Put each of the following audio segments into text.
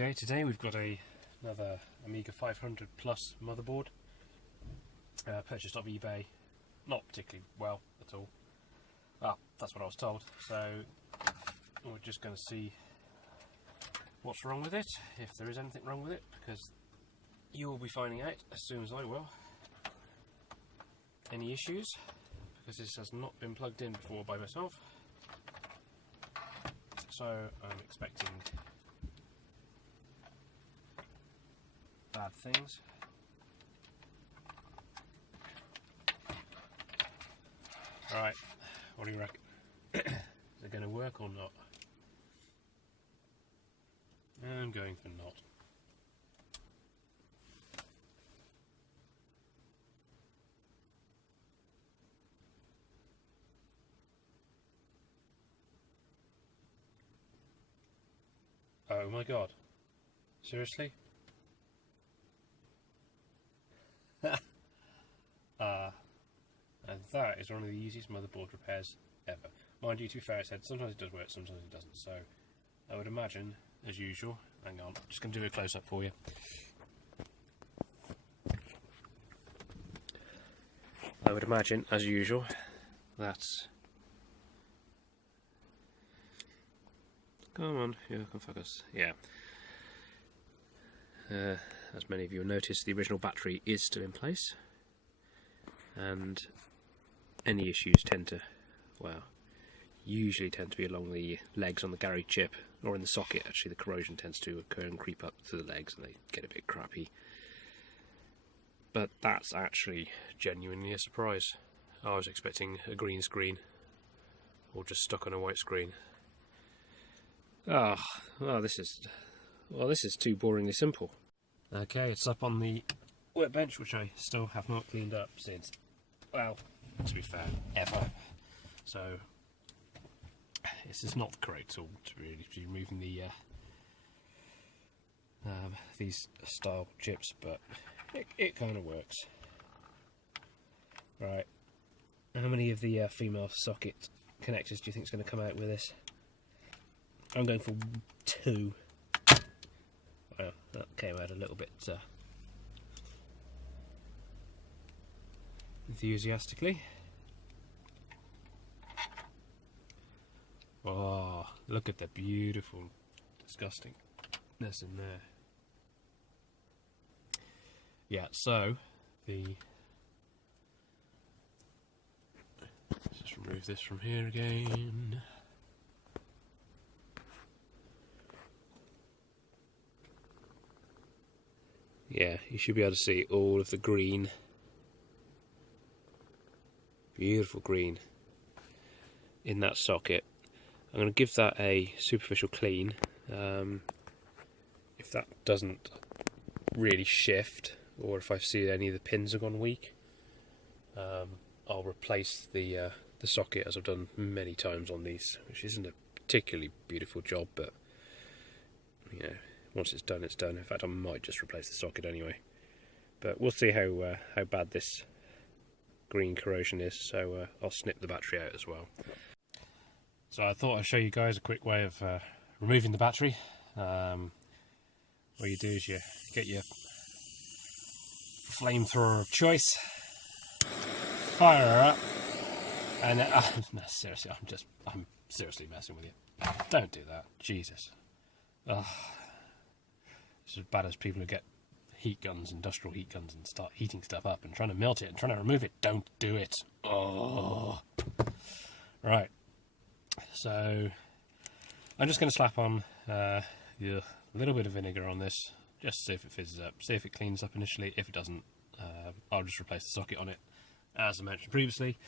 Okay, today we've got another Amiga 500 Plus motherboard, purchased off eBay. Not particularly well at all. That's what I was told. So we're just going to see what's wrong with it, if there is anything wrong with it, because you will be finding out as soon as I will. Any issues, because this has not been plugged in before by myself. So I'm expecting bad things. Right, what do you reckon? Is it going to work or not? I'm going for not. Oh my god. Seriously? And that is one of the easiest motherboard repairs ever. Mind you, to be fair, it said sometimes it does work, sometimes it doesn't. So I would imagine, as usual, hang on, just going to do a close-up for you. I would imagine, as usual, that's... Come on, you can focus. Yeah. As many of you will notice, the original battery is still in place, and any issues tend to, well, usually tend to be along the legs on the garage chip, or in the socket. Actually, the corrosion tends to occur and creep up to the legs, and they get a bit crappy. But that's actually genuinely a surprise. I was expecting a green screen, or just stuck on a white screen. This is too boringly simple. Okay, it's up on the workbench, which I still have not cleaned up since, well, to be fair, ever. So this is not the correct tool to really be removing the these style chips, but it kind of works. Right, how many of the female socket connectors do you think is going to come out with this? I'm going for 2. Well, that came out a little bit enthusiastically. Oh, look at the beautiful disgustingness in there. Yeah, so let's just remove this from here again. Yeah, you should be able to see all of the green. Beautiful green in that socket. I'm going to give that a superficial clean. If that doesn't really shift, or if I see any of the pins have gone weak, I'll replace the socket, as I've done many times on these, which isn't a particularly beautiful job, but you know, once it's done, it's done. In fact, I might just replace the socket anyway. But we'll see how bad this green corrosion is, so I'll snip the battery out as well. So I thought I'd show you guys a quick way of removing the battery. What you do is you get your flamethrower of choice, fire her up, and no, seriously, I'm seriously messing with you. Don't do that, Jesus. It's as bad as people who get heat guns, industrial heat guns, and start heating stuff up and trying to melt it and trying to remove it. Don't do it. Oh. Right. So I'm just going to slap on a little bit of vinegar on this, just to see if it fizzes up, see if it cleans up initially. If it doesn't, I'll just replace the socket on it, as I mentioned previously.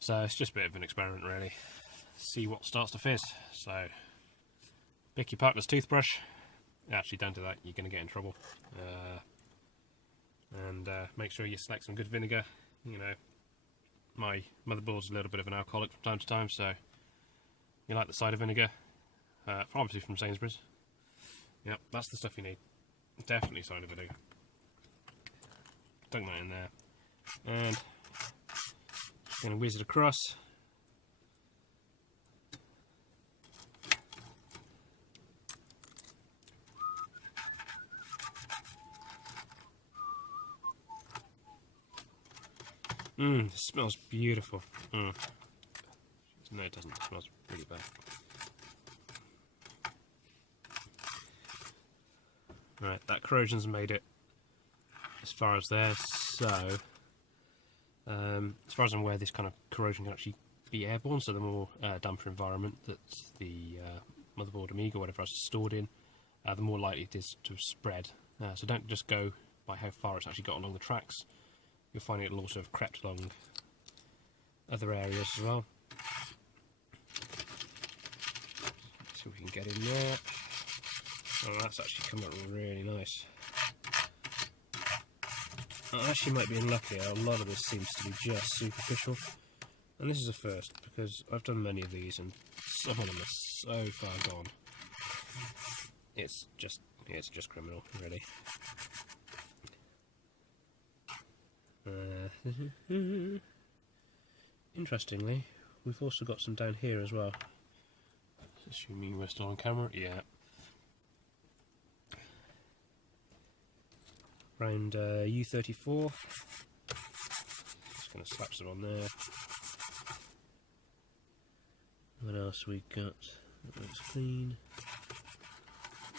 So it's just a bit of an experiment, really. See what starts to fizz. So pick your partner's toothbrush. Actually, don't do that, you're going to get in trouble. And make sure you select some good vinegar. You know, my motherboard's a little bit of an alcoholic from time to time, so you like the cider vinegar, obviously from Sainsbury's. Yep, that's the stuff you need. Definitely cider vinegar. Dunk that in there, and just going to whiz it across. It smells beautiful. No, it doesn't. It smells really bad. Right, that corrosion's made it as far as there, so as far as I'm aware, this kind of corrosion can actually be airborne, so the more damper environment that the motherboard, Amiga, whatever else is stored in, the more likely it is to spread. So don't just go by how far it's actually got along the tracks. You'll find it'll also have crept along other areas as well. Let's see what we can get in there. Oh, that's actually come out really nice. I actually might be unlucky. A lot of this seems to be just superficial. And this is a first, because I've done many of these and some of them are so far gone. It's just criminal, really. Interestingly, we've also got some down here as well. Assuming we're still on camera, yeah. Around U34. Just going to slap some on there. What else we got? That looks clean.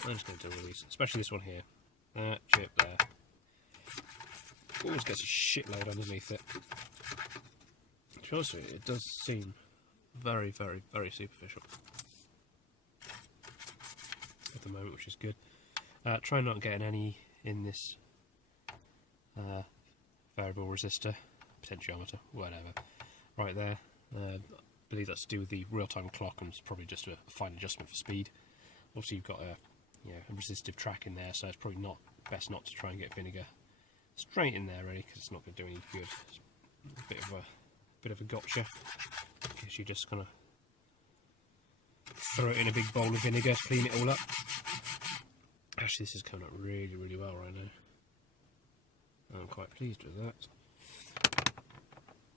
I'm just going to do these, especially this one here. That chip there. Always gets a shitload underneath it. To be honest with you, it does seem very, very, very superficial at the moment, which is good. Try not getting any in this variable resistor, potentiometer, whatever. Right there. I believe that's to do with the real-time clock, and it's probably just a fine adjustment for speed. Obviously, you've got a resistive track in there, so it's probably best not to try and get vinegar straight in there, really, because it's not going to do any good. It's a bit of a gotcha. In case you just kind of throw it in a big bowl of vinegar, clean it all up. Actually, this is coming up really, really well right now. I'm quite pleased with that.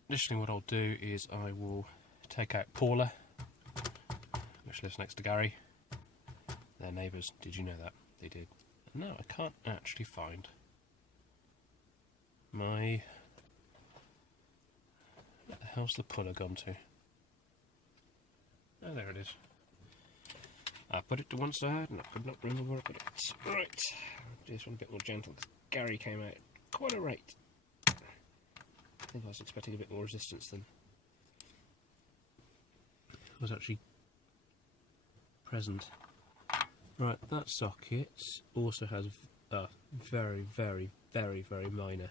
Additionally, what I'll do is I will take out Paula, which lives next to Gary. They're neighbours. Did you know that? They did. No, I can't actually find my... Where the hell's the puller gone to? Oh, there it is. I put it to one side and I could not remember where I put it. Right. Do this one a bit more gentle. Gary came out quite a rate. I think I was expecting a bit more resistance than was actually present. Right, that socket also has a very, very, very, very minor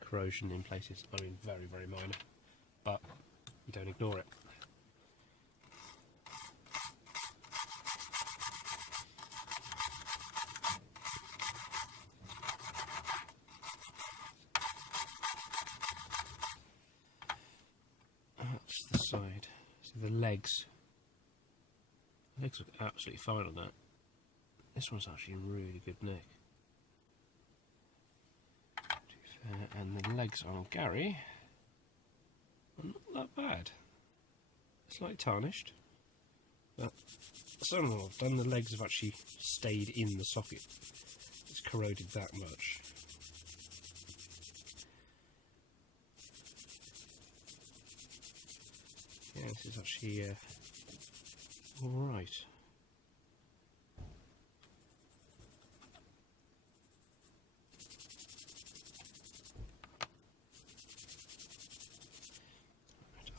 corrosion in places. I mean, very, very minor. But you don't ignore it. That's the side. So the legs. The legs look absolutely fine on that. This one's actually in really good nick. And the legs on Gary are not that bad. Slightly tarnished, but some of them I've done, the legs have actually stayed in the socket. It's corroded that much. Yeah, this is actually alright.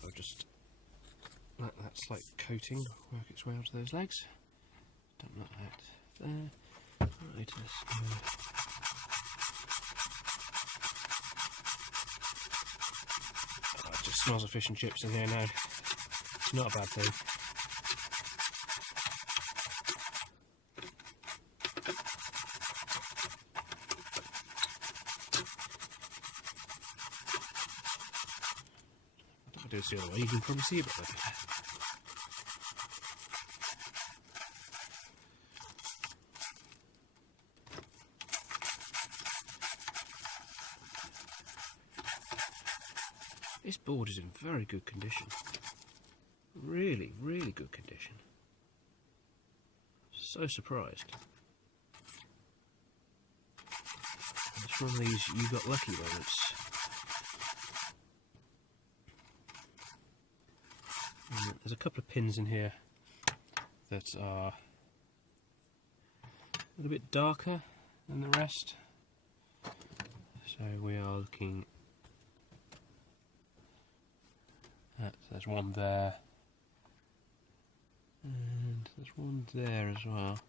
I'll just let that slight coating work its way onto those legs. Don't let that there. Right, let's go. Oh, it just smells of fish and chips in here now. It's not a bad thing. If I do this the other way, you can probably see a bit better. This board is in very good condition. Really, really good condition. So surprised. It's one of these you got lucky moments. there's a couple of pins in here that are a little bit darker than the rest. So we are looking at, there's one there, and there's one there as well.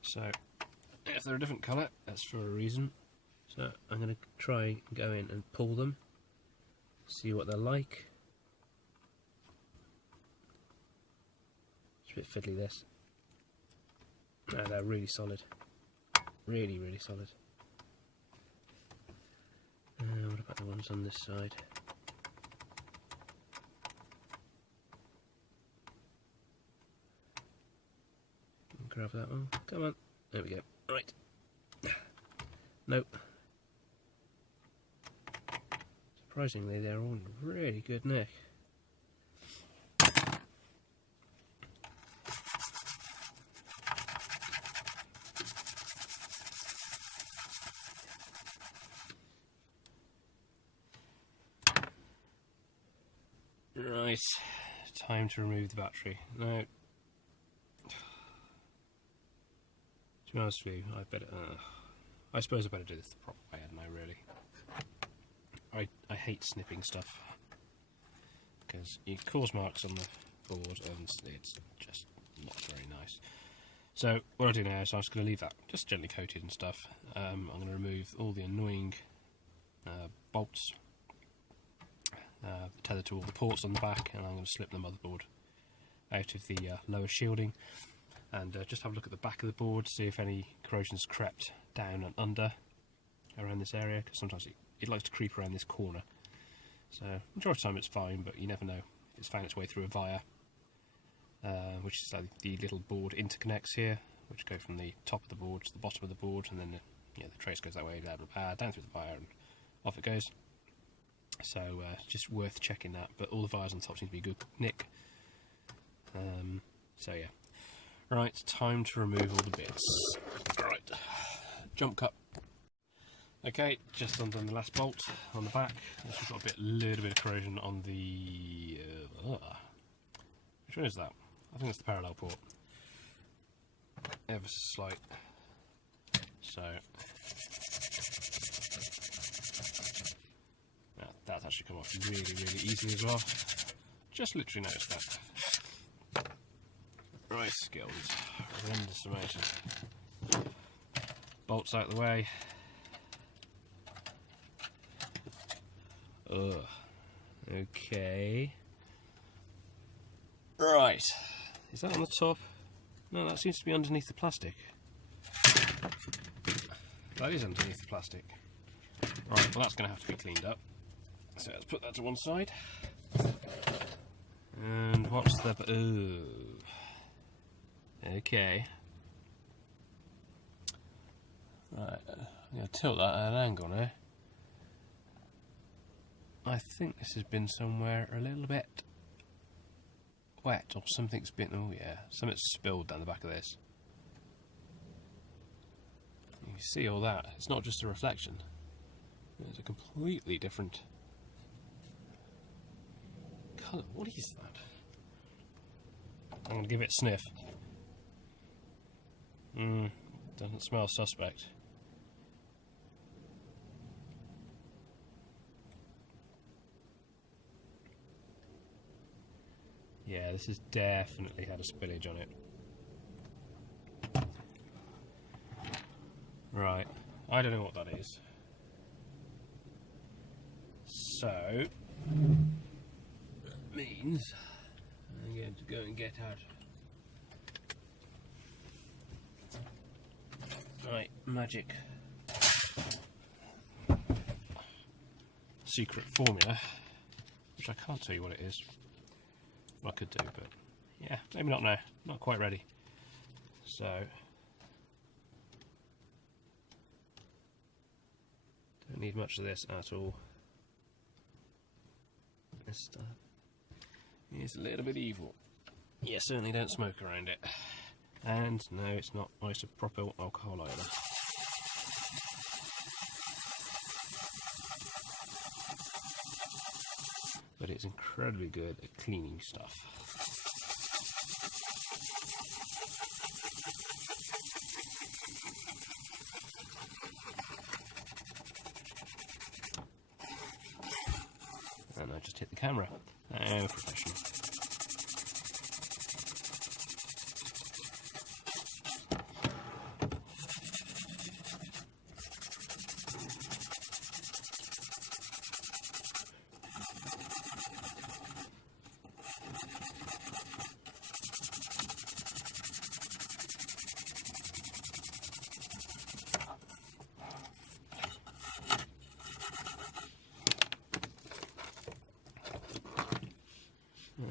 So if they're a different colour, that's for a reason. So I'm going to try and go in and pull them, see what they're like. It's a bit fiddly, this. No, they're really solid. Really, really solid. What about the ones on this side? Grab that one. Come on. There we go. Right. Nope. Surprisingly, they're all in really good nick. Right, time to remove the battery. Now, to be honest with you, I suppose I better do this the proper way, hadn't I, really? I hate snipping stuff, because you cause marks on the board and it's just not very nice. So what I'll do now is I'm just going to leave that just gently coated and stuff. I'm going to remove all the annoying bolts tethered to all the ports on the back, and I'm going to slip the motherboard out of the lower shielding, and just have a look at the back of the board, see if any corrosion's crept down and under around this area, because sometimes it likes to creep around this corner. So majority of the time it's fine, but you never know if it's found its way through a via, which is like the little board interconnects here, which go from the top of the board to the bottom of the board, and then the trace goes that way, down through the via, and off it goes. So just worth checking that, but all the vias on the top seem to be good nick. So yeah. Right, time to remove all the bits. Right, jump cut. Okay, just undone the last bolt on the back. It's got a little bit of corrosion on the... which one is that? I think it's the parallel port. Ever so slight. So... that's actually come off really, really easily as well. Just literally noticed that. Right, skills. Horrendous amount. Bolts out the way. Ugh. Okay. Right. Is that on the top? No, that seems to be underneath the plastic. That is underneath the plastic. Right, well that's going to have to be cleaned up. So let's put that to one side. And what's the... ooh. Okay. Right, I'm going to tilt that at an angle now. I think this has been somewhere a little bit wet, or something's been... oh yeah, something's spilled down the back of this. You can see all that. It's not just a reflection. It's a completely different... colour. What is that? I'm going to give it a sniff. Doesn't smell suspect. Yeah, this has definitely had a spillage on it. Right, I don't know what that is. So, that means I'm going to go and get out. Right, magic. Secret formula, which I can't tell you what it is. Well, I could do, but yeah, maybe not now. Not quite ready. So, don't need much of this at all. This stuff is a little bit evil. Yeah, certainly don't smoke around it. And no, it's not isopropyl alcohol either. But it's incredibly good at cleaning stuff. And I just hit the camera. Oh, professional.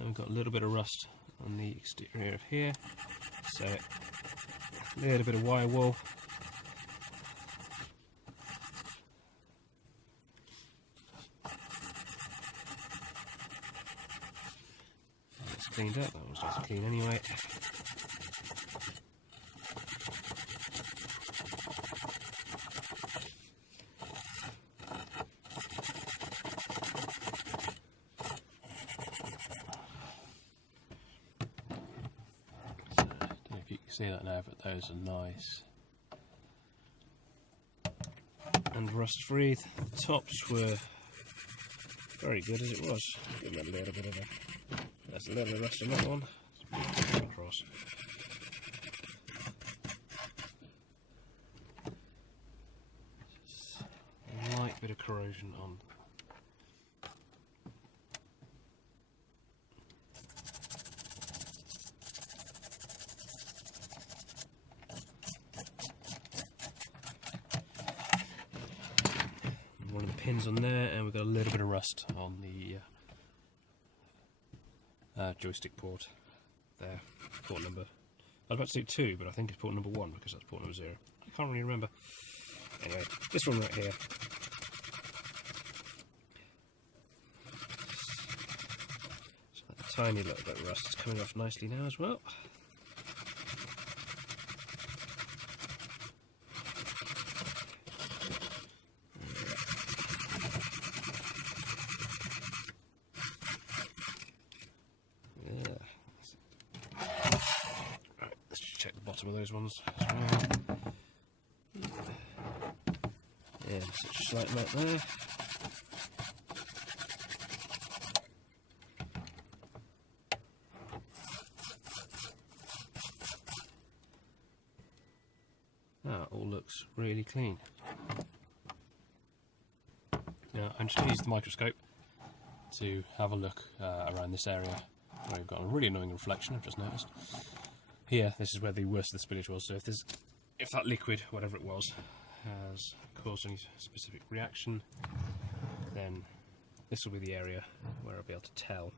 We've got a little bit of rust on the exterior of here, so a little bit of wire wool. It's cleaned up, that was nice clean anyway. See that now, but those are nice and rust free. The tops were very good as it was. Give them a little bit of a, there's a little bit of rust on that one. Across. Just a light bit of corrosion on. One of the pins on there, and we've got a little bit of rust on the joystick port there, port number. I was about to say 2, but I think it's port number 1 because that's port number 0. I can't really remember. Anyway, this one right here. So that tiny little bit of rust is coming off nicely now as well. Some of those ones as well. Yeah, such a slight amount there. That all looks really clean. Now I'm just going to use the microscope to have a look around this area where we've got a really annoying reflection, I've just noticed. Here, this is where the worst of the spillage was, so if that liquid, whatever it was, has caused any specific reaction, then this will be the area where I'll be able to tell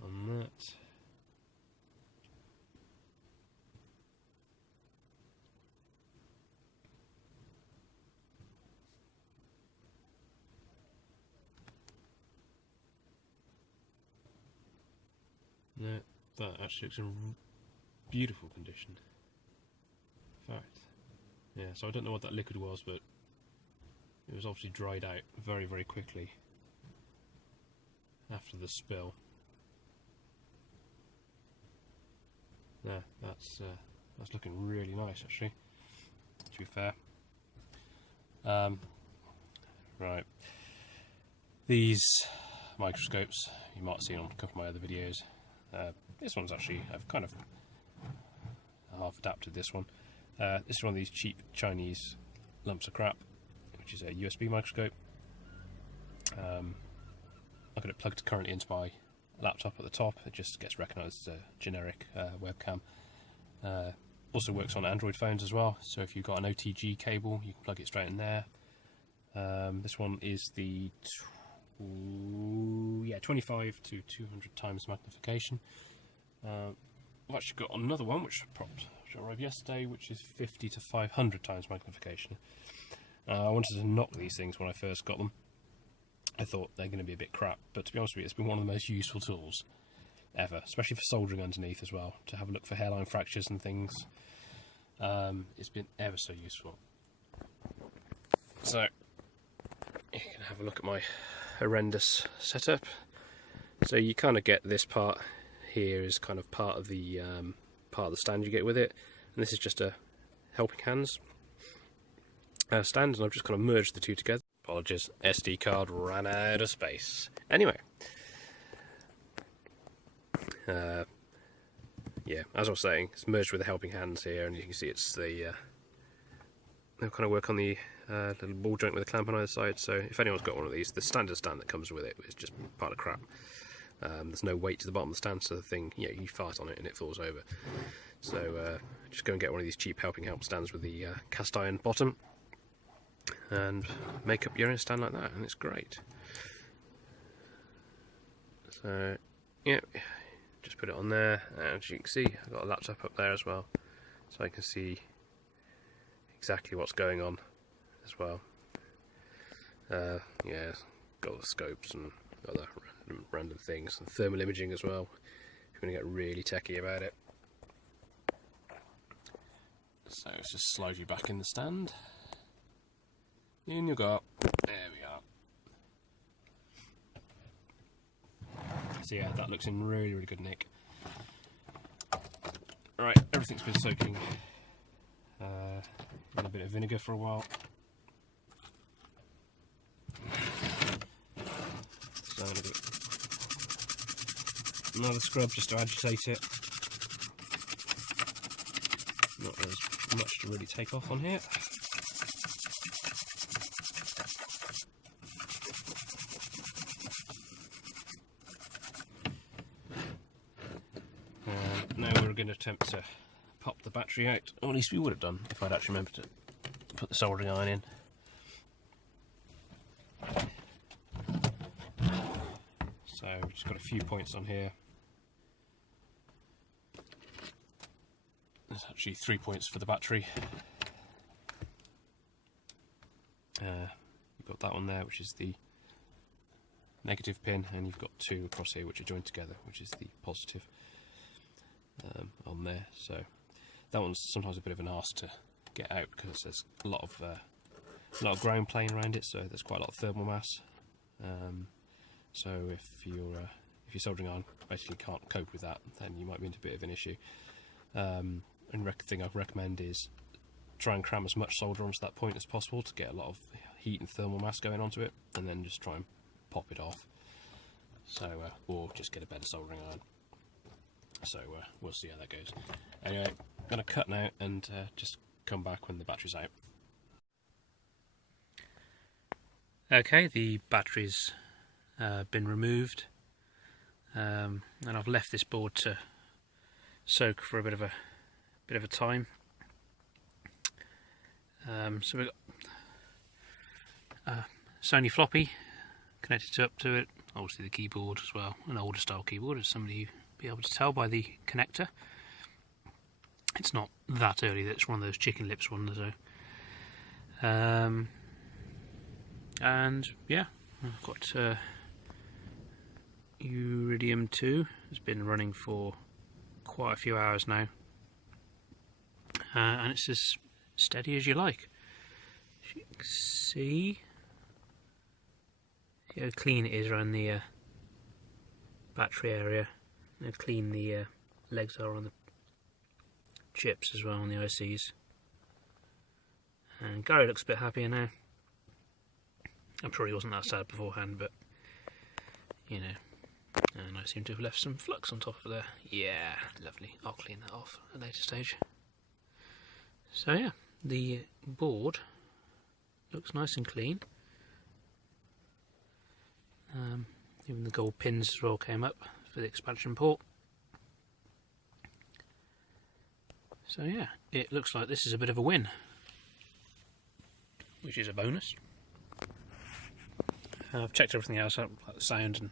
on that. No. That actually looks in beautiful condition. In fact, yeah, so I don't know what that liquid was, but it was obviously dried out very, very quickly after the spill. Yeah, that's looking really nice actually, to be fair. Right, these microscopes you might have seen on a couple of my other videos. This one's actually, I've kind of half adapted this one. This is one of these cheap Chinese lumps of crap, which is a USB microscope. I've got it plugged currently into my laptop at the top. It just gets recognised as a generic webcam. Also works on Android phones as well, so if you've got an OTG cable you can plug it straight in there. This one is the 25 to 200 times magnification. I've actually got another one which arrived yesterday, which is 50 to 500 times magnification. I wanted to knock these things when I first got them. I thought they're going to be a bit crap, but to be honest with you, it's been one of the most useful tools ever, especially for soldering underneath as well, to have a look for hairline fractures and things. It's been ever so useful. So you can have a look at my horrendous setup. So you kind of get this part here is kind of part of the stand you get with it, and this is just a helping hands stand, and I've just kind of merged the two together. Apologies, SD card ran out of space. Anyway, yeah, as I was saying, it's merged with the helping hands here, and you can see it's the they'll kind of work on the little ball joint with a clamp on either side. So if anyone's got one of these, the standard stand that comes with it is just part of crap. There's no weight to the bottom of the stand, so the thing, you fart on it and it falls over. So just go and get one of these cheap help stands with the cast iron bottom, and make up your own stand like that, and it's great. So yeah, just put it on there, and as you can see, I've got a laptop up there as well, so I can see exactly what's going on as well. Yeah, got the scopes and other random things, and thermal imaging as well, if you want to get really techie about it. So let's just slide you back in the stand. In you go. There we are. So yeah, that looks in really, really good nick. Right, everything's been soaking in a bit of vinegar for a while. So I'm going to do another scrub just to agitate it. Not as much to really take off on here. Now we're going to attempt to pop the battery out, or at least we would have done if I'd actually remembered to put the soldering iron in. So we've just got a few points on here. There's actually 3 points for the battery. You've got that one there, which is the negative pin, and you've got 2 across here which are joined together, which is the positive on there. So that one's sometimes a bit of an arse to get out because there's a lot of ground plane around it, so there's quite a lot of thermal mass. So if your soldering iron basically can't cope with that, then you might be into a bit of an issue. And the thing I'd recommend is try and cram as much solder onto that point as possible to get a lot of heat and thermal mass going onto it, and then just try and pop it off. So or just get a better soldering iron. So we'll see how that goes. Anyway, I'm going to cut now and just come back when the battery's out. Okay, the battery's been removed, and I've left this board to soak for a bit of a time. So we've got a Sony floppy connected up to it, obviously the keyboard as well, an older style keyboard, as somebody will be able to tell by the connector. It's not that early, that's one of those chicken lips ones though. And yeah, I've got Iridium 2. It's been running for quite a few hours now, and it's as steady as you like. As you can see how clean it is around the battery area, and how clean the legs are on the chips as well, on the ICs. And Gary looks a bit happier now. I'm sure he wasn't that sad beforehand, but you know. And I seem to have left some flux on top of there. Yeah, lovely. I'll clean that off at a later stage. So yeah, the board looks nice and clean. Even the gold pins as well came up for the expansion port. So yeah, it looks like this is a bit of a win, which is a bonus. I've checked everything else out, like the sound and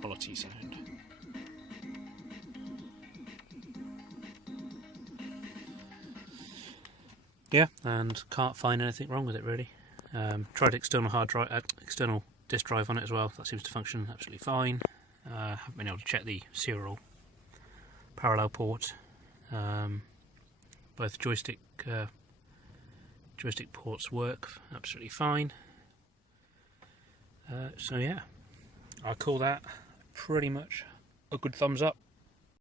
quality sound. Yeah, and can't find anything wrong with it really. Tried external external disk drive on it as well. That seems to function absolutely fine. Haven't been able to check the serial parallel port. Both joystick ports work absolutely fine. So yeah, I call that pretty much a good thumbs up.